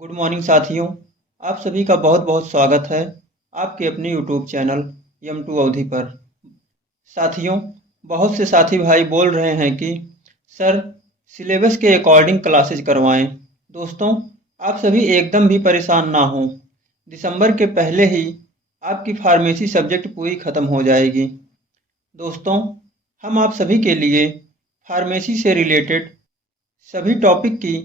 Good morning साथियों। आप सभी का बहुत बहुत स्वागत है आपके अपने यूट्यूब चैनल M2 अवधि पर। साथियों, बहुत से साथी भाई बोल रहे हैं कि सर सिलेबस के अकॉर्डिंग क्लासेज करवाएं। दोस्तों, आप सभी एकदम भी परेशान ना हों। दिसंबर के पहले ही आपकी फार्मेसी सब्जेक्ट पूरी ख़त्म हो जाएगी। दोस्तों, हम आप सभी के लिए फार्मेसी से रिलेटेड सभी टॉपिक की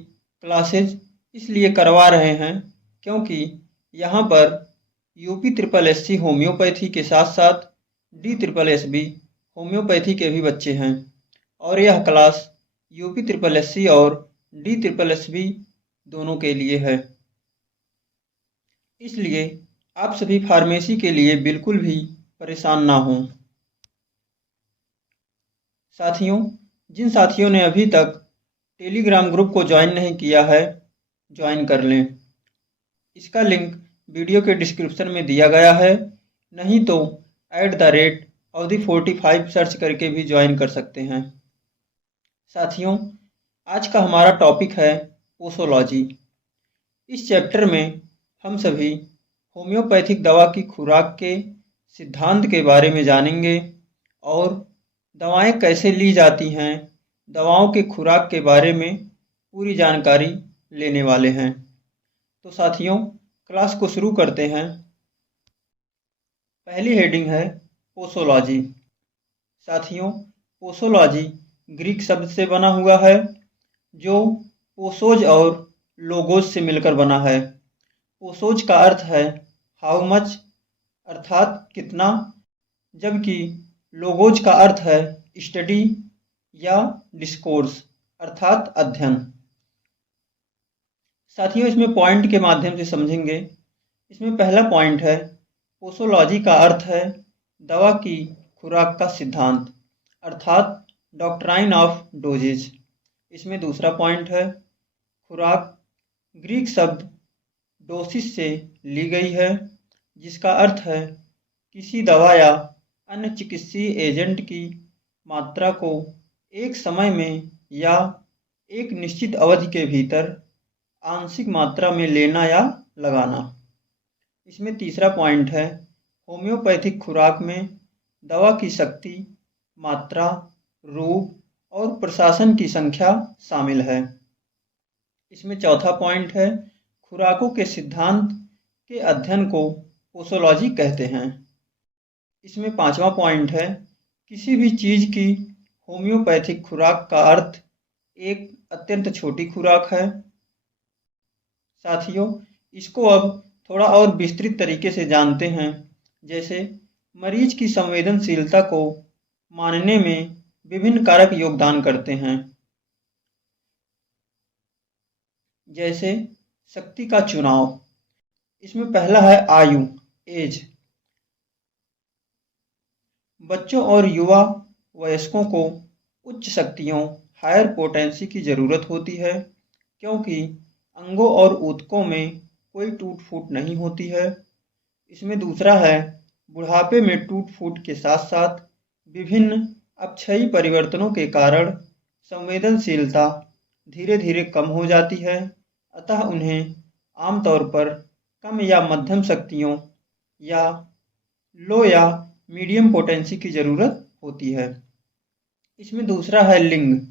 क्लासेज इसलिए करवा रहे हैं क्योंकि यहाँ पर यूपी ट्रिपल एससी होम्योपैथी के साथ साथ D triple S B homeopathy के भी बच्चे हैं और यह क्लास यूपी ट्रिपल एससी और डी ट्रिपल एस बी दोनों के लिए है। इसलिए आप सभी फार्मेसी के लिए बिल्कुल भी परेशान ना हों। साथियों, जिन साथियों ने अभी तक टेलीग्राम ग्रुप को ज्वाइन नहीं किया है, ज्वाइन कर लें। इसका लिंक वीडियो के डिस्क्रिप्शन में दिया गया है, नहीं तो @अवधि45 सर्च करके भी ज्वाइन कर सकते हैं। साथियों, आज का हमारा टॉपिक है पोसोलॉजी। इस चैप्टर में हम सभी होम्योपैथिक दवा की खुराक के सिद्धांत के बारे में जानेंगे और दवाएं कैसे ली जाती हैं, दवाओं के खुराक के बारे में पूरी जानकारी लेने वाले हैं। तो साथियों, क्लास को शुरू करते हैं। पहली हेडिंग है पोसोलॉजी। साथियों, पोसोलॉजी ग्रीक शब्द से बना हुआ है जो पोसोज और लोगोस से मिलकर बना है। पोसोज का अर्थ है हाउ मच अर्थात कितना, जबकि लोगोज का अर्थ है स्टडी या डिस्कोर्स अर्थात अध्ययन। साथियों, इसमें पॉइंट के माध्यम से समझेंगे। इसमें पहला पॉइंट है पोसोलॉजी का अर्थ है दवा की खुराक का सिद्धांत अर्थात डॉक्ट्राइन ऑफ डोजेज। इसमें दूसरा पॉइंट है खुराक ग्रीक शब्द डोसिस से ली गई है जिसका अर्थ है किसी दवा या अन्य चिकित्सीय एजेंट की मात्रा को एक समय में या एक निश्चित अवधि के भीतर आंशिक मात्रा में लेना या लगाना। इसमें तीसरा पॉइंट है होम्योपैथिक खुराक में दवा की शक्ति, मात्रा, रूप और प्रशासन की संख्या शामिल है। इसमें चौथा पॉइंट है खुराकों के सिद्धांत के अध्ययन को पोसोलॉजी कहते हैं। इसमें पांचवा पॉइंट है किसी भी चीज़ की होम्योपैथिक खुराक का अर्थ एक अत्यंत छोटी खुराक है। साथियों, इसको अब थोड़ा और विस्तृत तरीके से जानते हैं। जैसे मरीज की संवेदनशीलता को मानने में विभिन्न कारक योगदान करते हैं, जैसे शक्ति का चुनाव। इसमें पहला है आयु, एज। बच्चों और युवा वयस्कों को उच्च शक्तियों हायर पोटेंसी की ज़रूरत होती है क्योंकि अंगों और ऊतकों में कोई टूट फूट नहीं होती है। इसमें दूसरा है बुढ़ापे में टूट फूट के साथ साथ विभिन्न अपक्षयी परिवर्तनों के कारण संवेदनशीलता धीरे धीरे कम हो जाती है, अतः उन्हें आमतौर पर कम या मध्यम शक्तियों या लो या मीडियम पोटेंसी की ज़रूरत होती है। इसमें दूसरा है लिंग।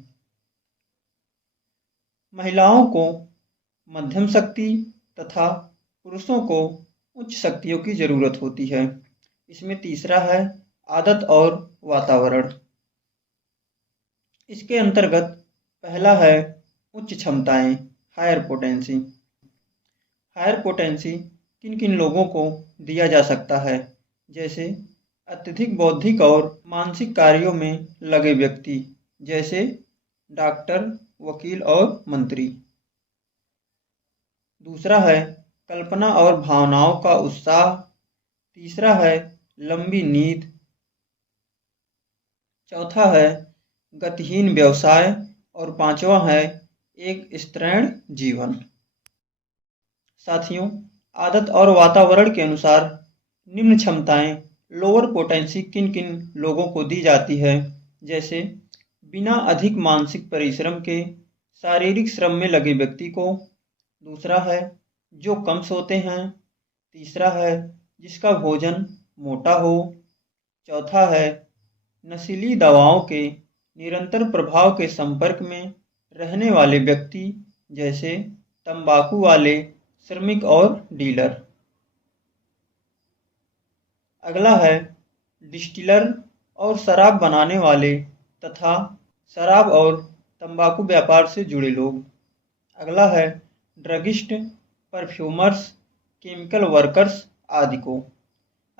महिलाओं को मध्यम शक्ति तथा पुरुषों को उच्च शक्तियों की ज़रूरत होती है। इसमें तीसरा है आदत और वातावरण। इसके अंतर्गत पहला है उच्च क्षमताएं, हायर पोटेंसी। हायर पोटेंसी किन किन लोगों को दिया जा सकता है, जैसे अत्यधिक बौद्धिक और मानसिक कार्यों में लगे व्यक्ति, जैसे डॉक्टर, वकील और मंत्री। दूसरा है कल्पना और भावनाओं का उत्साह। तीसरा है लंबी नींद। चौथा है गतिहीन व्यवसाय और पांचवा है एक स्तृण जीवन। साथियों, आदत और वातावरण के अनुसार निम्न क्षमताएं लोअर पोटेंसी किन किन लोगों को दी जाती है, जैसे बिना अधिक मानसिक परिश्रम के शारीरिक श्रम में लगे व्यक्ति को। दूसरा है जो कम सोते हैं। तीसरा है जिसका भोजन मोटा हो। चौथा है नशीली दवाओं के निरंतर प्रभाव के संपर्क में रहने वाले व्यक्ति, जैसे तंबाकू वाले, श्रमिक और डीलर। अगला है डिस्टिलर और शराब बनाने वाले तथा शराब और तंबाकू व्यापार से जुड़े लोग। अगला है ड्रगिस्ट, परफ्यूमर्स, केमिकल वर्कर्स आदि को।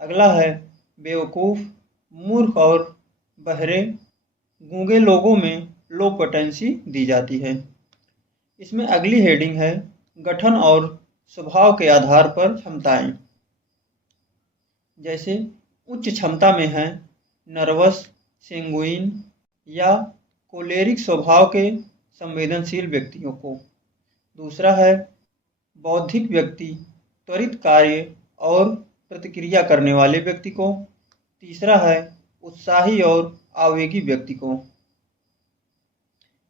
अगला है बेवकूफ़, मूर्ख और बहरे, गूंगे लोगों में लो पोटेंसी दी जाती है। इसमें अगली हेडिंग है गठन और स्वभाव के आधार पर क्षमताएं। जैसे उच्च क्षमता में है नर्वस, सेंगुइन या कोलेरिक स्वभाव के संवेदनशील व्यक्तियों को। दूसरा है बौद्धिक व्यक्ति, त्वरित कार्य और प्रतिक्रिया करने वाले व्यक्ति को। तीसरा है उत्साही और आवेगी व्यक्ति को।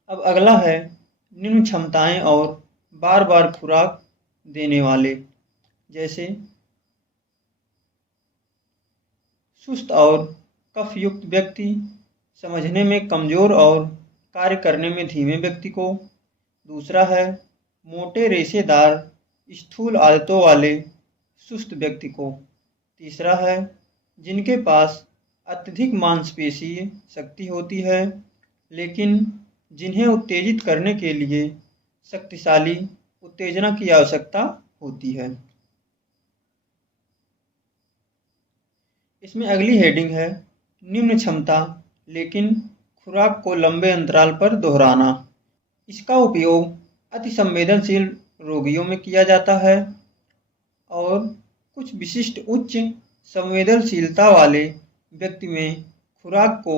अब अगला है निम्न क्षमताएं और बार बार खुराक देने वाले। जैसे सुस्त और कफ युक्त व्यक्ति, समझने में कमजोर और कार्य करने में धीमे व्यक्ति को। दूसरा है मोटे रेशेदार स्थूल आदतों वाले सुस्त व्यक्ति को। तीसरा है जिनके पास अत्यधिक मांसपेशीय शक्ति होती है लेकिन जिन्हें उत्तेजित करने के लिए शक्तिशाली उत्तेजना की आवश्यकता होती है। इसमें अगली हेडिंग है निम्न क्षमता लेकिन खुराक को लंबे अंतराल पर दोहराना। इसका उपयोग अति संवेदनशील रोगियों में किया जाता है और कुछ विशिष्ट उच्च संवेदनशीलता वाले व्यक्ति में खुराक को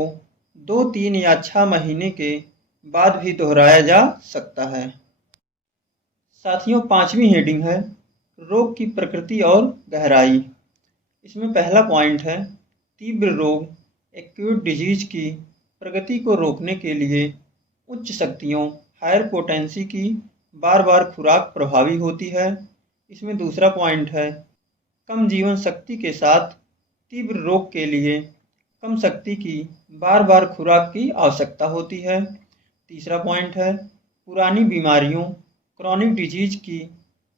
2, 3 या 6 महीने के बाद भी दोहराया जा सकता है। साथियों, 5वीं हेडिंग है रोग की प्रकृति और गहराई। इसमें पहला पॉइंट है तीव्र रोग, एक्यूट डिजीज की प्रगति को रोकने के लिए उच्च शक्तियों, हायर पोटेंसी की बार बार खुराक प्रभावी होती है। इसमें दूसरा पॉइंट है कम जीवन शक्ति के साथ तीव्र रोग के लिए कम शक्ति की बार बार खुराक की आवश्यकता होती है। तीसरा पॉइंट है पुरानी बीमारियों, क्रॉनिक डिजीज की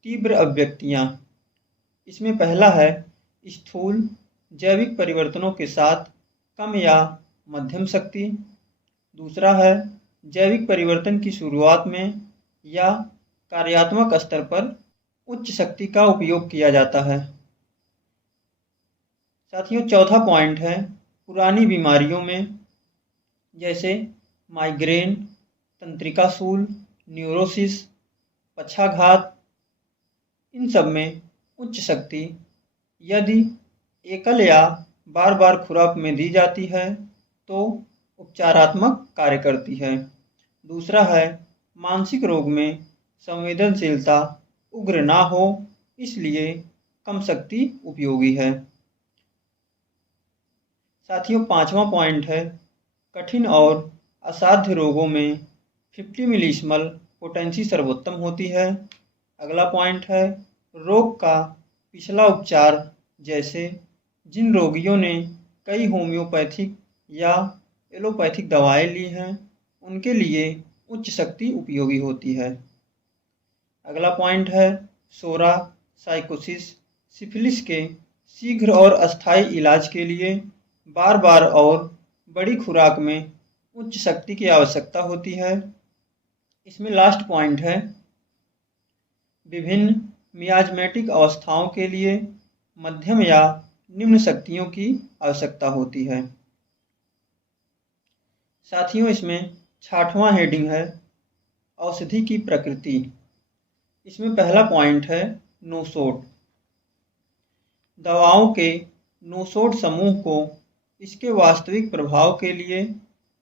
तीव्र अभिव्यक्तियाँ। इसमें पहला है स्थूल जैविक परिवर्तनों के साथ कम या मध्यम शक्ति। दूसरा है जैविक परिवर्तन की शुरुआत में या कार्यात्मक स्तर पर उच्च शक्ति का उपयोग किया जाता है। साथियों, चौथा पॉइंट है पुरानी बीमारियों में, जैसे माइग्रेन, तंत्रिकाशूल, न्यूरोसिस, पक्षाघात, इन सब में उच्च शक्ति यदि एकल या बार बार खुराक में दी जाती है तो उपचारात्मक कार्य करती है। दूसरा है मानसिक रोग में संवेदनशीलता उग्र ना हो, इसलिए कम शक्ति उपयोगी है। साथियों, 5वां पॉइंट है कठिन और असाध्य रोगों में 50 मिलीस्मल पोटेंसी सर्वोत्तम होती है। अगला पॉइंट है रोग का पिछला उपचार, जैसे जिन रोगियों ने कई होम्योपैथिक या एलोपैथिक दवाएं ली हैं उनके लिए उच्च शक्ति उपयोगी होती है। अगला पॉइंट है सोरा, साइकोसिस, सिफिलिस के शीघ्र और अस्थायी इलाज के लिए बार बार और बड़ी खुराक में उच्च शक्ति की आवश्यकता होती है। इसमें लास्ट पॉइंट है विभिन्न मियाज़मेटिक अवस्थाओं के लिए मध्यम या निम्न शक्तियों की आवश्यकता होती है। साथियों, इसमें 6वां हेडिंग है औषधि की प्रकृति। इसमें पहला पॉइंट है नोसोड। दवाओं के नोसोड समूह को इसके वास्तविक प्रभाव के लिए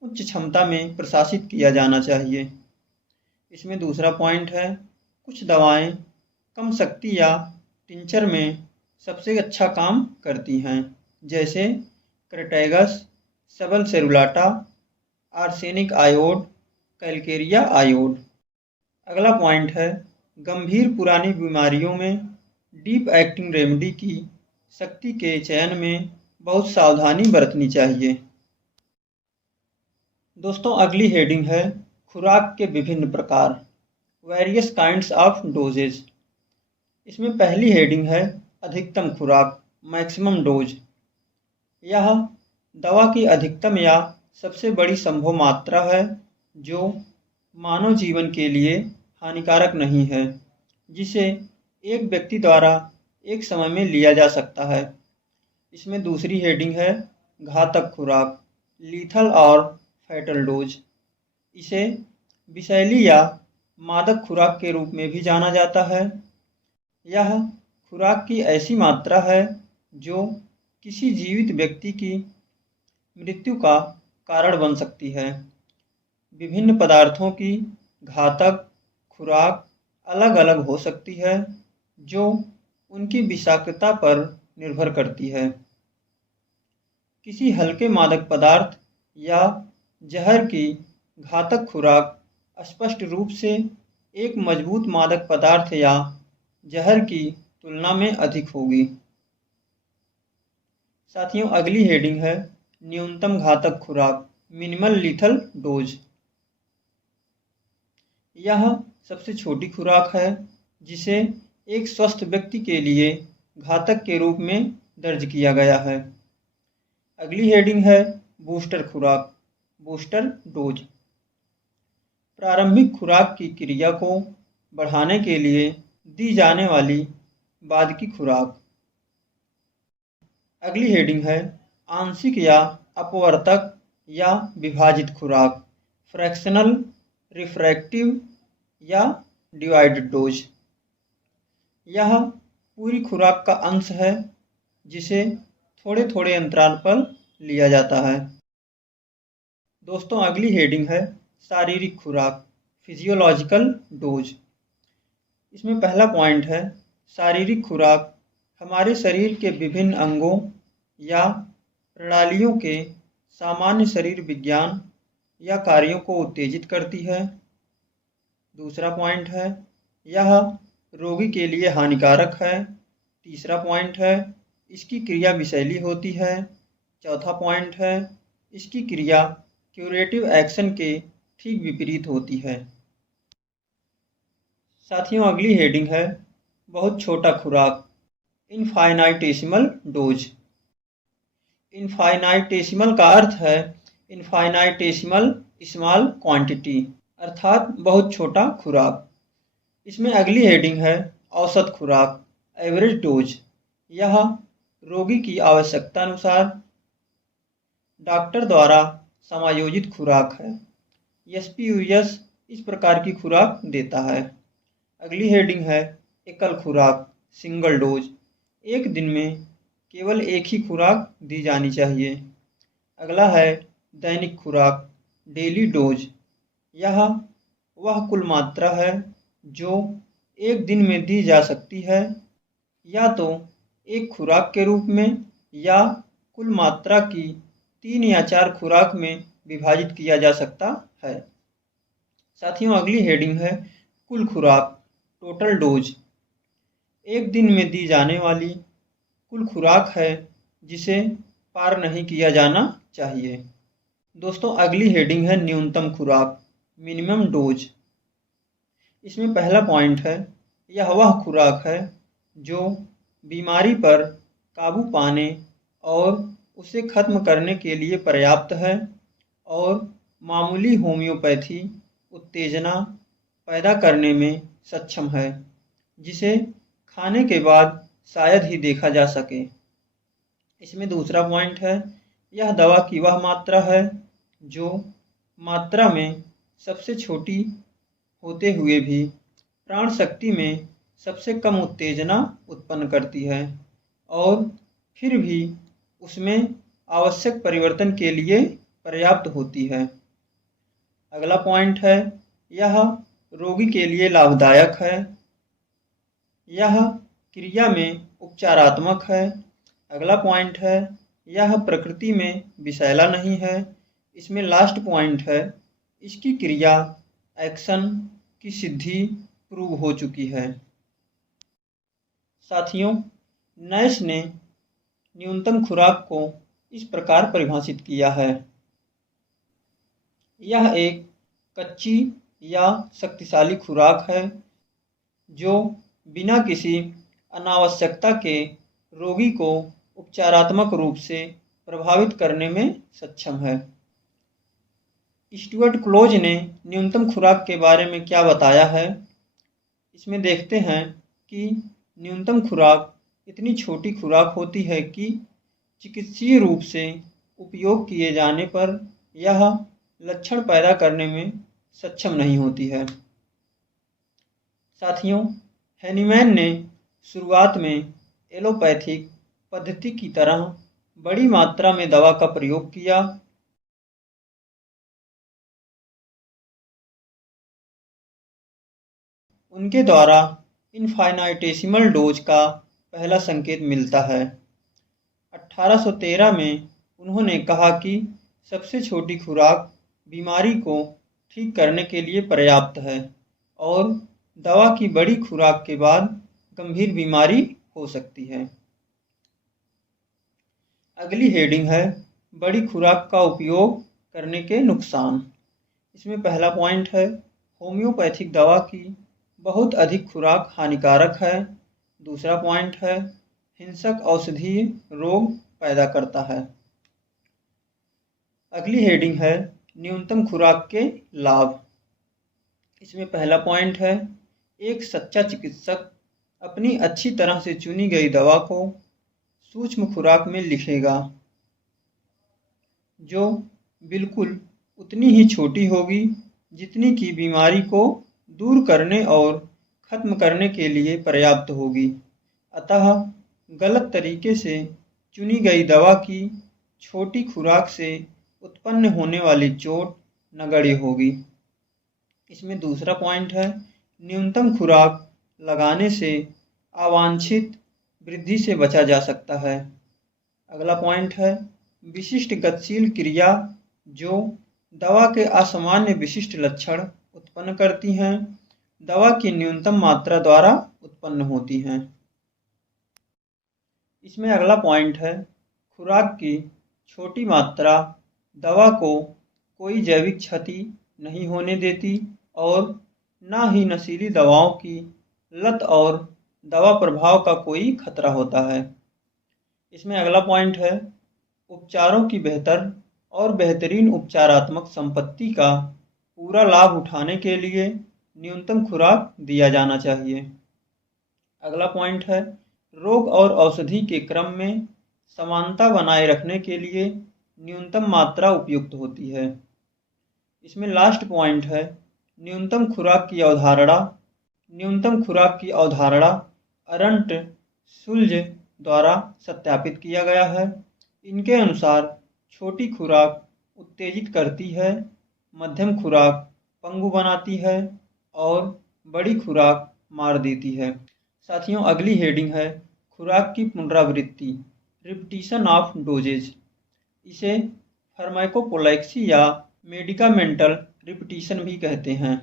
उच्च क्षमता में प्रशासित किया जाना चाहिए। इसमें दूसरा पॉइंट है कुछ दवाएं कम शक्ति या टिंचर में सबसे अच्छा काम करती हैं, जैसे क्रेटैगस, सबलसेरुलाटा, आर्सेनिक आयोड, कैलकेरिया आयोड। अगला पॉइंट है गंभीर पुरानी बीमारियों में डीप एक्टिंग रेमेडी की शक्ति के चयन में बहुत सावधानी बरतनी चाहिए। दोस्तों, अगली हेडिंग है खुराक के विभिन्न प्रकार, वेरियस काइंड्स ऑफ डोजेज। इसमें पहली हेडिंग है अधिकतम खुराक, मैक्सिमम डोज। यह दवा की अधिकतम या सबसे बड़ी संभव मात्रा है जो मानव जीवन के लिए हानिकारक नहीं है, जिसे एक व्यक्ति द्वारा एक समय में लिया जा सकता है। इसमें दूसरी हेडिंग है घातक खुराक, लीथल और फैटल डोज। इसे विषैली या मादक खुराक के रूप में भी जाना जाता है। यह खुराक की ऐसी मात्रा है जो किसी जीवित व्यक्ति की मृत्यु का कारण बन सकती है। विभिन्न पदार्थों की घातक खुराक अलग अलग हो सकती है, जो उनकी विषाक्तता पर निर्भर करती है। किसी हल्के मादक पदार्थ या जहर की घातक खुराक स्पष्ट रूप से एक मजबूत मादक पदार्थ या जहर की तुलना में अधिक होगी। साथियों, अगली हेडिंग है न्यूनतम घातक खुराक, मिनिमल लीथल डोज। यह सबसे छोटी खुराक है जिसे एक स्वस्थ व्यक्ति के लिए घातक के रूप में दर्ज किया गया है। अगली हेडिंग है बूस्टर खुराक, बूस्टर डोज। प्रारंभिक खुराक की क्रिया को बढ़ाने के लिए दी जाने वाली बाद की खुराक। अगली हेडिंग है आंशिक या अपवर्तक या विभाजित खुराक, फ्रैक्शनल, रिफ्रैक्टिव या डिवाइडेड डोज। यह पूरी खुराक का अंश है जिसे थोड़े थोड़े अंतराल पर लिया जाता है। दोस्तों, अगली हेडिंग है शारीरिक खुराक, फिजियोलॉजिकल डोज। इसमें पहला पॉइंट है शारीरिक खुराक हमारे शरीर के विभिन्न अंगों या प्रणालियों के सामान्य शरीर विज्ञान या कार्यों को उत्तेजित करती है। दूसरा पॉइंट है यह रोगी के लिए हानिकारक है। तीसरा पॉइंट है इसकी क्रिया विषैली होती है। चौथा पॉइंट है इसकी क्रिया क्यूरेटिव एक्शन के ठीक विपरीत होती है। साथियों, अगली हेडिंग है बहुत छोटा खुराक, इनफाइनाइटेसिमल डोज। इनफाइनाइटेसिमल का अर्थ है इनफाइनाइटेसिमल स्मॉल क्वांटिटी, अर्थात बहुत छोटा खुराक। इसमें अगली हेडिंग है औसत खुराक, एवरेज डोज। यह रोगी की आवश्यकता अनुसार डॉक्टर द्वारा समायोजित खुराक है। एसपीयूएस इस प्रकार की खुराक देता है। अगली हेडिंग है एकल खुराक, सिंगल डोज। एक दिन में केवल एक ही खुराक दी जानी चाहिए। अगला है दैनिक खुराक, डेली डोज। यह वह कुल मात्रा है जो एक दिन में दी जा सकती है, या तो एक खुराक के रूप में या कुल मात्रा की 3 या 4 खुराक में विभाजित किया जा सकता है। साथियों, अगली हेडिंग है कुल खुराक, टोटल डोज। एक दिन में दी जाने वाली कुल खुराक है जिसे पार नहीं किया जाना चाहिए। दोस्तों, अगली हेडिंग है न्यूनतम खुराक, मिनिमम डोज। इसमें पहला पॉइंट है यह वह खुराक है जो बीमारी पर काबू पाने और उसे खत्म करने के लिए पर्याप्त है और मामूली होम्योपैथी उत्तेजना पैदा करने में सक्षम है, जिसे खाने के बाद शायद ही देखा जा सके। इसमें दूसरा पॉइंट है यह दवा की वह मात्रा है जो मात्रा में सबसे छोटी होते हुए भी प्राण शक्ति में सबसे कम उत्तेजना उत्पन्न करती है और फिर भी उसमें आवश्यक परिवर्तन के लिए पर्याप्त होती है। अगला पॉइंट है यह रोगी के लिए लाभदायक है। यह क्रिया में उपचारात्मक है। अगला पॉइंट है यह प्रकृति में विषैला नहीं है। इसमें लास्ट पॉइंट है इसकी क्रिया एक्शन की सिद्धि प्रूव हो चुकी है। साथियों, नैश ने न्यूनतम खुराक को इस प्रकार परिभाषित किया है। यह एक कच्ची या शक्तिशाली खुराक है जो बिना किसी अनावश्यकता के रोगी को उपचारात्मक रूप से प्रभावित करने में सक्षम है। स्टुअर्ट क्लोज ने न्यूनतम खुराक के बारे में क्या बताया है, इसमें देखते हैं कि न्यूनतम खुराक इतनी छोटी खुराक होती है कि चिकित्सीय रूप से उपयोग किए जाने पर यह लक्षण पैदा करने में सक्षम नहीं होती है। साथियों, हैनीमैन ने शुरुआत में एलोपैथिक पद्धति की तरह बड़ी मात्रा में दवा का प्रयोग किया। उनके द्वारा इनफाइनाइटेसिमल डोज का पहला संकेत मिलता है। 1813 में उन्होंने कहा कि सबसे छोटी खुराक बीमारी को ठीक करने के लिए पर्याप्त है और दवा की बड़ी खुराक के बाद गंभीर बीमारी हो सकती है। अगली हेडिंग है बड़ी खुराक का उपयोग करने के नुकसान। इसमें पहला पॉइंट है होम्योपैथिक दवा की बहुत अधिक खुराक हानिकारक है। दूसरा पॉइंट है हिंसक औषधीय रोग पैदा करता है। अगली हेडिंग है न्यूनतम खुराक के लाभ। इसमें पहला पॉइंट है एक सच्चा चिकित्सक अपनी अच्छी तरह से चुनी गई दवा को सूक्ष्म खुराक में लिखेगा जो बिल्कुल उतनी ही छोटी होगी जितनी कि बीमारी को दूर करने और ख़त्म करने के लिए पर्याप्त होगी। अतः गलत तरीके से चुनी गई दवा की छोटी खुराक से उत्पन्न होने वाली चोट नगण्य होगी। इसमें दूसरा पॉइंट है न्यूनतम खुराक लगाने से अवांछित वृद्धि से बचा जा सकता है। अगला पॉइंट है विशिष्ट गतिशील क्रिया जो दवा के असामान्य विशिष्ट लक्षण उत्पन्न करती हैं, दवा की न्यूनतम मात्रा द्वारा उत्पन्न होती हैं। इसमें अगला पॉइंट है खुराक की छोटी मात्रा दवा को कोई जैविक क्षति नहीं होने देती और न ही नशीली दवाओं की लत और दवा प्रभाव का कोई खतरा होता है। इसमें अगला पॉइंट है उपचारों की बेहतर और बेहतरीन उपचारात्मक संपत्ति का पूरा लाभ उठाने के लिए न्यूनतम खुराक दिया जाना चाहिए। अगला पॉइंट है रोग और औषधि के क्रम में समानता बनाए रखने के लिए न्यूनतम मात्रा उपयुक्त होती है। इसमें लास्ट पॉइंट है न्यूनतम खुराक की अवधारणा। न्यूनतम खुराक की अवधारणा अरंट शुल्ज द्वारा सत्यापित किया गया है। इनके अनुसार छोटी खुराक उत्तेजित करती है, मध्यम खुराक पंगु बनाती है और बड़ी खुराक मार देती है। साथियों, अगली हेडिंग है खुराक की पुनरावृत्ति, रिपीटिशन ऑफ डोजेज। इसे फार्माकोपोलेक्सी या मेडिकामेंटल रिपीटिशन भी कहते हैं।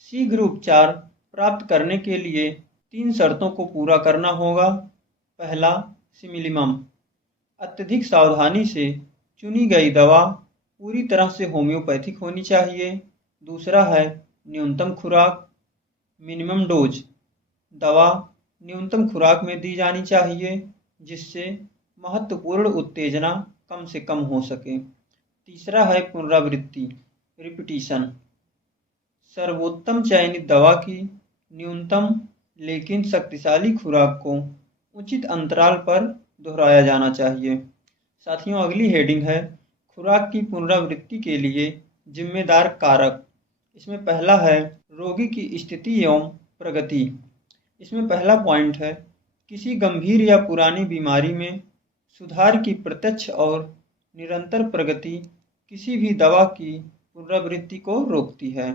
शीघ्र उपचार प्राप्त करने के लिए 3 शर्तों को पूरा करना होगा। पहला, सिमिलिमम, अत्यधिक सावधानी से चुनी गई दवा पूरी तरह से होम्योपैथिक होनी चाहिए। दूसरा है न्यूनतम खुराक, मिनिमम डोज, दवा न्यूनतम खुराक में दी जानी चाहिए जिससे महत्वपूर्ण उत्तेजना कम से कम हो सके। तीसरा है पुनरावृत्ति, रिपीटिशन, सर्वोत्तम चयनित दवा की न्यूनतम लेकिन शक्तिशाली खुराक को उचित अंतराल पर दोहराया जाना चाहिए। साथियों, अगली हेडिंग है खुराक की पुनरावृत्ति के लिए जिम्मेदार कारक। इसमें पहला है रोगी की स्थिति एवं प्रगति। इसमें पहला पॉइंट है किसी गंभीर या पुरानी बीमारी में सुधार की प्रत्यक्ष और निरंतर प्रगति किसी भी दवा की पुनरावृत्ति को रोकती है।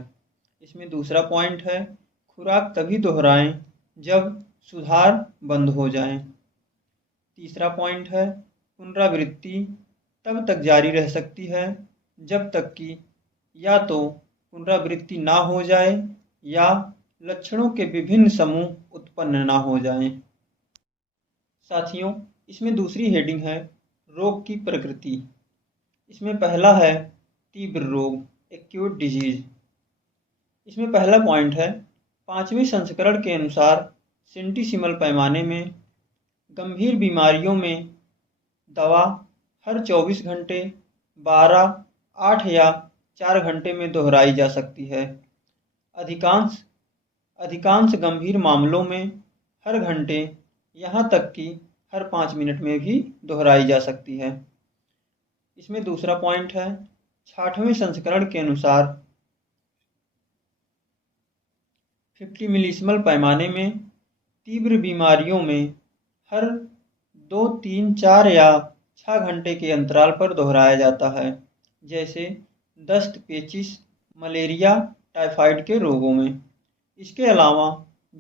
इसमें दूसरा पॉइंट है खुराक तभी दोहराएं जब सुधार बंद हो जाए। तीसरा पॉइंट है पुनरावृत्ति तब तक जारी रह सकती है जब तक कि या तो पुनरावृत्ति ना हो जाए या लक्षणों के विभिन्न समूह उत्पन्न ना हो जाएं। साथियों, इसमें दूसरी हेडिंग है रोग की प्रकृति। इसमें पहला है तीव्र रोग, एक्यूट डिजीज। इसमें पहला पॉइंट है 5वें संस्करण के अनुसार सेंटीसीमल पैमाने में गंभीर बीमारियों में दवा हर 24 घंटे, 12, 8 या 4 घंटे में दोहराई जा सकती है। अधिकांश गंभीर मामलों में हर घंटे, यहाँ तक कि हर 5 मिनट में भी दोहराई जा सकती है। इसमें दूसरा पॉइंट है 66वें संस्करण के अनुसार 50 मिलीसिमल पैमाने में तीव्र बीमारियों में हर 2, 3, 4 या 6 घंटे के अंतराल पर दोहराया जाता है, जैसे दस्त, पेचिश, मलेरिया, टाइफाइड के रोगों में। इसके अलावा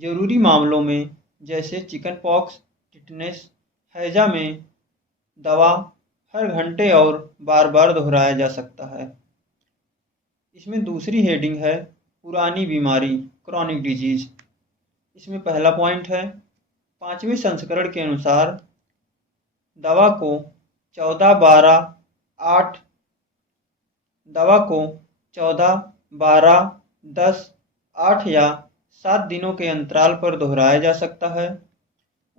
जरूरी मामलों में जैसे चिकन पॉक्स, टिटनेस, हैजा में दवा हर घंटे और बार बार दोहराया जा सकता है। इसमें दूसरी हेडिंग है पुरानी बीमारी, क्रॉनिक डिजीज। इसमें पहला पॉइंट है 5वें संस्करण के अनुसार दवा को 14, 12, 10, 8 या 7 दिनों के अंतराल पर दोहराया जा सकता है।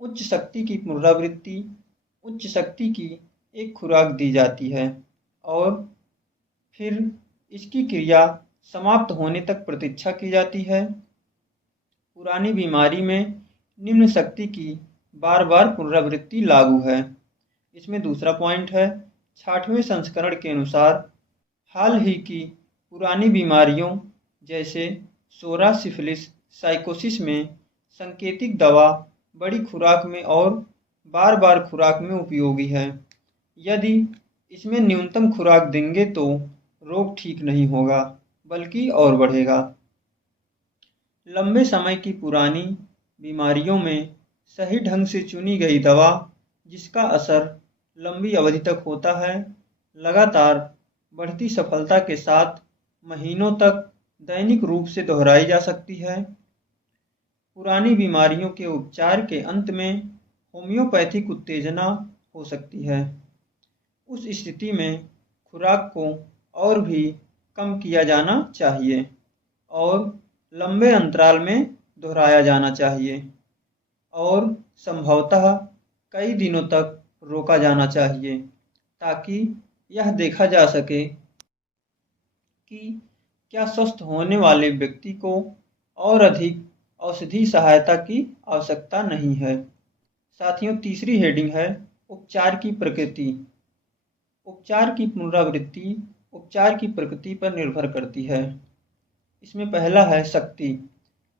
उच्च शक्ति की पुनरावृत्ति, उच्च शक्ति की एक खुराक दी जाती है और फिर इसकी क्रिया समाप्त होने तक प्रतीक्षा की जाती है। पुरानी बीमारी में निम्न शक्ति की बार बार पुनरावृत्ति लागू है। इसमें दूसरा पॉइंट है 66वें संस्करण के अनुसार हाल ही की पुरानी बीमारियों जैसे सोरा, सिफिलिस, साइकोसिस में सांकेतिक दवा बड़ी खुराक में और बार बार खुराक में उपयोगी है। यदि इसमें न्यूनतम खुराक देंगे तो रोग ठीक नहीं होगा बल्कि और बढ़ेगा। लंबे समय की पुरानी बीमारियों में सही ढंग से चुनी गई दवा जिसका असर लंबी अवधि तक होता है, लगातार बढ़ती सफलता के साथ महीनों तक दैनिक रूप से दोहराई जा सकती है। पुरानी बीमारियों के उपचार के अंत में होम्योपैथिक उत्तेजना हो सकती है। उस स्थिति में खुराक को और भी कम किया जाना चाहिए और लंबे अंतराल में दोहराया जाना चाहिए और संभवतः कई दिनों तक रोका जाना चाहिए ताकि यह देखा जा सके कि क्या स्वस्थ होने वाले व्यक्ति को और अधिक औषधि सहायता की आवश्यकता नहीं है। साथियों, तीसरी हेडिंग है उपचार की प्रकृति। उपचार की पुनरावृत्ति उपचार की प्रकृति पर निर्भर करती है। इसमें पहला है शक्ति।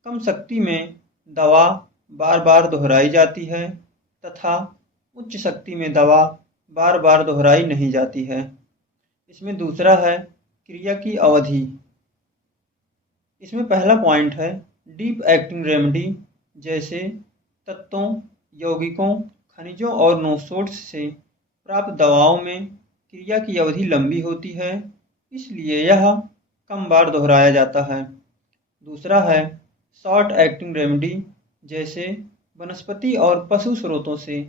कम शक्ति में दवा बार बार दोहराई जाती है तथा उच्च शक्ति में दवा बार बार दोहराई नहीं जाती है। इसमें दूसरा है क्रिया की अवधि। इसमें पहला पॉइंट है डीप एक्टिंग रेमेडी जैसे तत्वों, यौगिकों, खनिजों और नोसोड्स से प्राप्त दवाओं में क्रिया की अवधि लंबी होती है, इसलिए यह कम बार दोहराया जाता है। दूसरा है शॉर्ट एक्टिंग रेमेडी जैसे वनस्पति और पशु स्रोतों से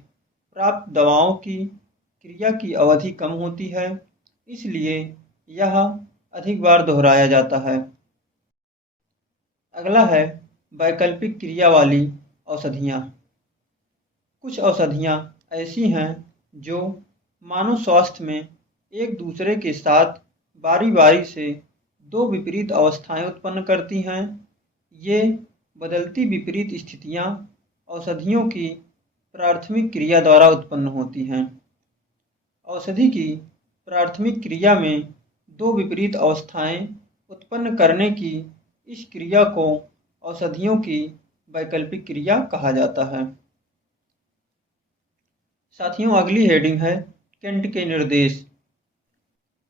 प्राप्त दवाओं की क्रिया की अवधि कम होती है, इसलिए यह अधिक बार दोहराया जाता है। अगला है वैकल्पिक क्रिया वाली औषधियाँ। कुछ औषधियाँ ऐसी हैं जो मानव स्वास्थ्य में एक दूसरे के साथ बारी बारी से दो विपरीत अवस्थाएं उत्पन्न करती हैं। ये बदलती विपरीत स्थितियाँ औषधियों की प्राथमिक क्रिया द्वारा उत्पन्न होती हैं। औषधि की प्राथमिक क्रिया में दो विपरीत अवस्थाएं उत्पन्न करने की इस क्रिया को औषधियों की वैकल्पिक क्रिया कहा जाता है। साथियों, अगली हेडिंग है केंट के निर्देश।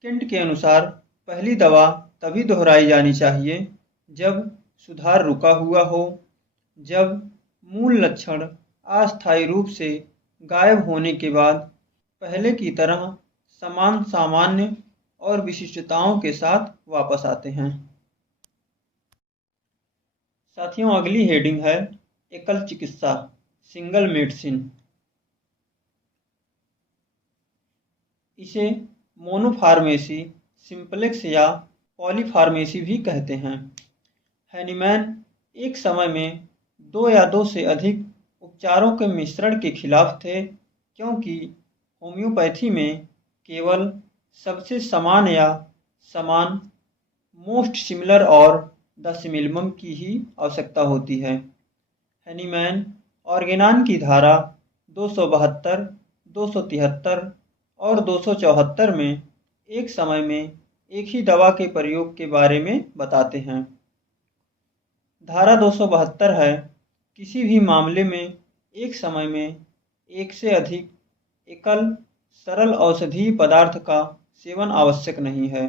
केंट के अनुसार पहली दवा तभी दोहराई जानी चाहिए जब सुधार रुका हुआ हो, जब मूल लक्षण अस्थायी रूप से गायब होने के बाद पहले की तरह समान सामान्य और विशिष्टताओं के साथ वापस आते हैं। साथियों, अगली हेडिंग है एकल चिकित्सा, सिंगल मेडिसिन। इसे मोनोफार्मेसी, सिंपलेक्स या पॉलीफार्मेसी भी कहते हैं। हैनीमैन एक समय में 2 या 2 से अधिक उपचारों के मिश्रण के खिलाफ थे, क्योंकि होम्योपैथी में केवल सबसे समान या समान, मोस्ट सिमिलर और द सिमिलम की ही आवश्यकता होती है। हैनीमैन ऑर्गेनान की धारा 272, 273 और 274 में एक समय में एक ही दवा के प्रयोग के बारे में बताते हैं। धारा 272 है, किसी भी मामले में एक समय में एक से अधिक एकल सरल औषधीय पदार्थ का सेवन आवश्यक नहीं है।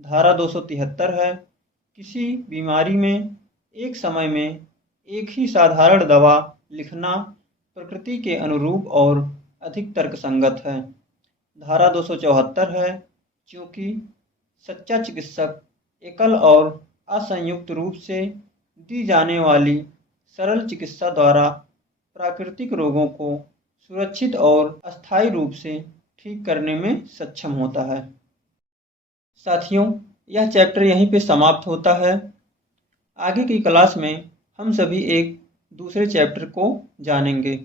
धारा 273 है, किसी बीमारी में एक समय में एक ही साधारण दवा लिखना प्रकृति के अनुरूप और अधिक तर्कसंगत है। धारा 274 है, क्योंकि सच्चा चिकित्सक एकल और असंयुक्त रूप से दी जाने वाली सरल चिकित्सा द्वारा प्राकृतिक रोगों को सुरक्षित और अस्थायी रूप से ठीक करने में सक्षम होता है। साथियों, यह चैप्टर यहीं पे समाप्त होता है। आगे की क्लास में हम सभी एक दूसरे चैप्टर को जानेंगे।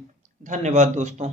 धन्यवाद दोस्तों।